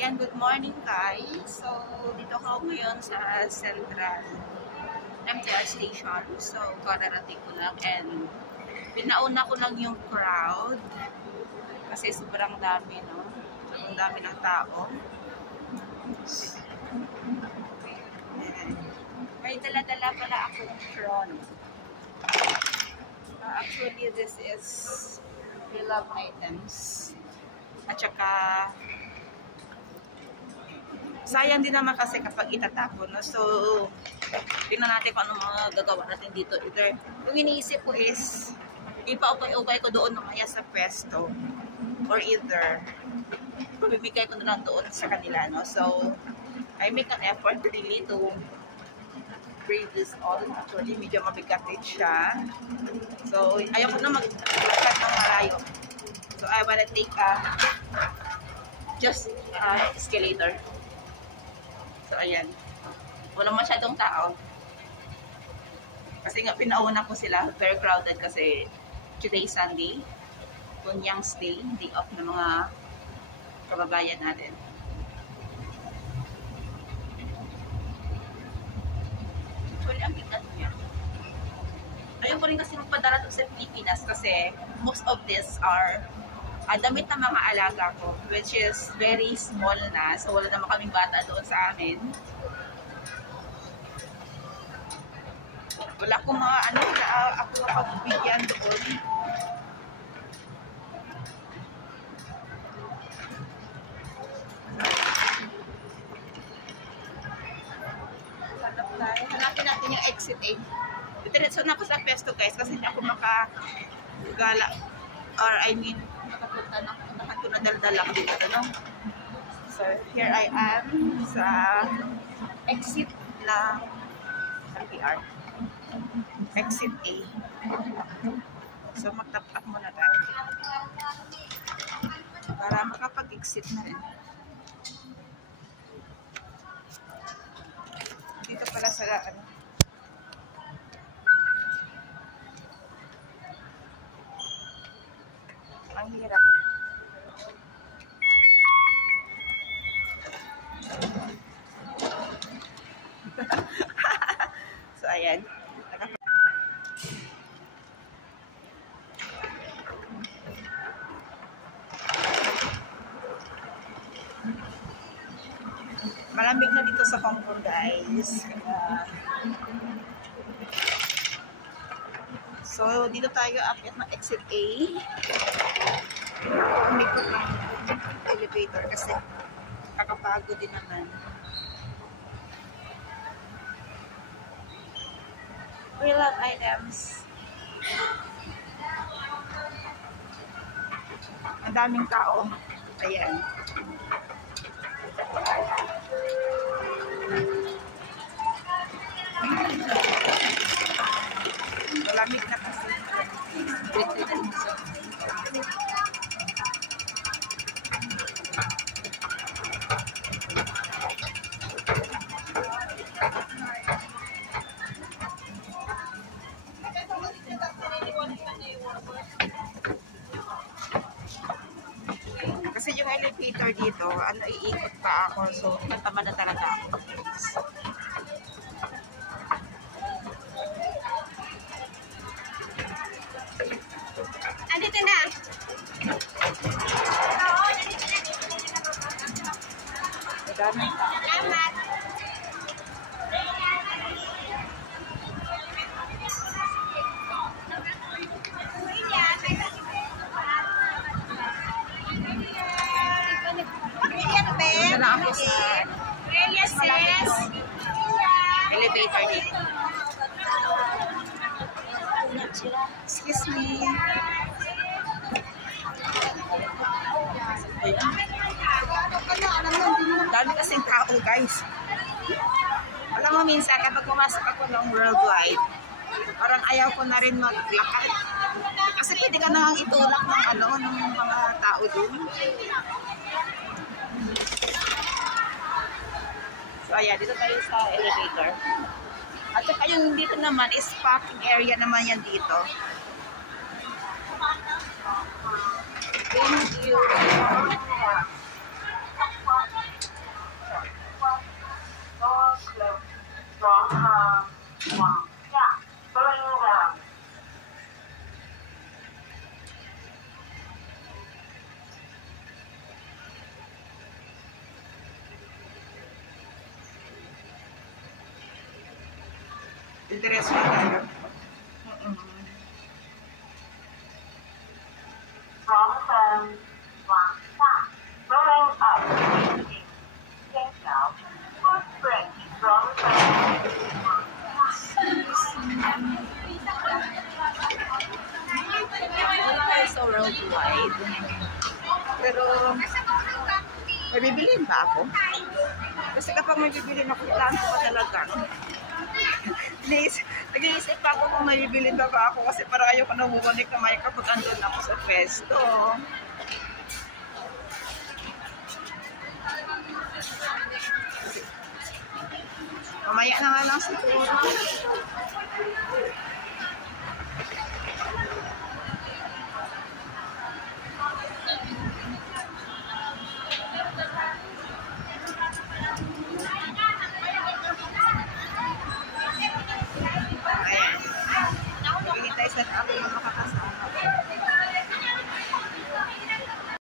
Ayan, good morning guys. So, dito ako ngayon sa Central MTR Station. So, kararating ko lang and pinauna ko lang yung crowd kasi sobrang dami, no? Sobrang dami ng tao. Ayan. May dala-dala pala akong prawn. Actually, this is Love items. At saka sayang din naman kasi kapag itatapon, no? So tingnan natin kung ano mga gagawa natin dito. Either yung iniisip ko is ipa-ukay-ukay ko doon mamaya sa pwesto, or either bibigay ko na lang doon sa kanila, no? So I make an effort really to bring this all. Actually medyo mabigat din siya, so ayoko na mag-lakad ng malayo. So I wanna take just escalator. So ayan, walang masyadong tao kasi nga pinauna ko sila. Very crowded kasi today Sunday, Kunyang's Day, day off ng mga kababayan natin. Actually ang bigat niya. Ayoko rin kasi magpadala sa Pilipinas kasi most of this are damit ng mga alaga ko, which is very small na. So wala naman kaming bata doon sa amin. Wala akong mga ano na ako mapagbigyan doon. Hanapin natin yung exit A. Diretso na ako sa pesto guys kasi hindi ako makagala, or I mean makapunta ng puntahan ko na daldal dito, no? So here I am sa exit na MTR, exit A. So magtap-up muna tayo para makapag-exit na rin. Dito pala sa ano, ang hirap. So ayan, malamig na dito sa Hong Kong guys. So dito tayo akyat ng exit A. Umikot ng elevator kasi kakapagod din naman. We love items. Ang daming tao. Ayan. Malamig na kasi. Kasi yung elevator dito, ano, iikot pa ako. So, natamad na talaga ako. Andito na! Salamat! Wala ako sa elevator dito. Excuse me. Dami kasing tao guys. Alam mo minsan kapag pumasok ako ng Worldwide, parang ayaw ko na rin maglakad. Kasi pwede ka nang itulak ng ano, ng mga tao dun. So ayan, dito tayo sa elevator. At saka yung dito naman is parking area naman yan dito. Thank you. Diretso na tayo. Going up, Kingstown, footprint from So worldwide. Pero, may bibilin ba ako? Kasi kapag may bibilin ako, kailangan ko pa talaga. Nag-iisip pa ako kung may bibilin ba ako kasi para ayoko na bumalik kamay kapag andun ako sa pesto. Mamaya na nga lang siguro.